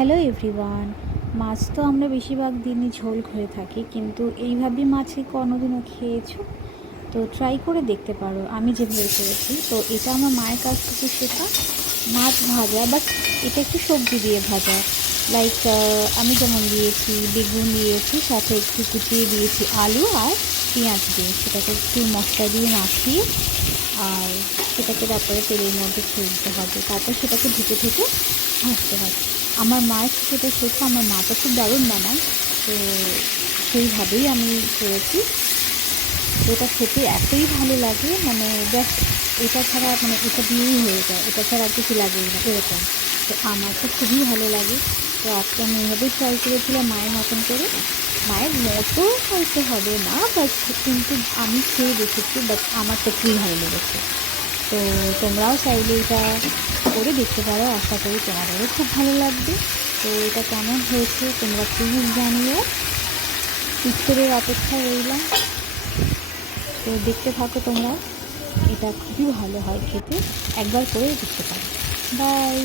Hello everyone. মাছ তো আমরা বেশিরভাগ দিনই ঝোল হয়ে থাকি, কিন্তু এইভাবে মাছ কি কোনোদিনও খেয়েছো? তো ট্রাই করে দেখতে পারো, আমি যেভাবে করেছি। তো এটা আমার মায়ের কাছ থেকে শেখা মাছ ভাজা, বাট এটা একটু সবজি দিয়ে ভাজা। লাইক আমি যেমন দিয়েছি বেগুন দিয়েছি, সাথে একটু কুচিয়ে দিয়েছি আলু আর পেঁয়াজ দিয়ে, সেটাকে একটু মশলা দিয়ে মাখিয়ে আর সেটাকে তারপরে তেলের মধ্যে ছেড়ে দিতে হবে, তারপর সেটাকে ঢেকে ঢেকে ভাজতে হবে। আমার মায়ের থেকে এটা শেখা, আমার মা তো খুব দারুণ বানায়, তো সেইভাবেই আমি করেছি। তো এটা খেতে এতই ভালো লাগে, মানে ব্যাস এটা ছাড়া, মানে এটা দিয়েই হয়ে যায়, এটা ছাড়া আর কিছু লাগেই না এরকম। তো আমার তো খুবই ভালো লাগে। তো আজকে আমি এভাবেই ট্রাই করেছিলাম মায়ের মতন করে। মায়ের মতো হয়তো হবে না, বাট কিন্তু আমি খেয়ে দেখেছি, বাট আমার তো খুবই ভালো লেগেছে। তো তোমরাও চাইলে এটা করে দেখতে পারো, আশা করি তোমাদেরও খুব ভালো লাগবে। তো এটা কেমন হয়েছে তোমরা প্লিজ জানিও, উত্তরের অপেক্ষায় রইলাম। তো দেখতে থাকো তোমরা, এটা খুবই ভালো হয় খেতে, একবার করে দেখতে পারো। বাই।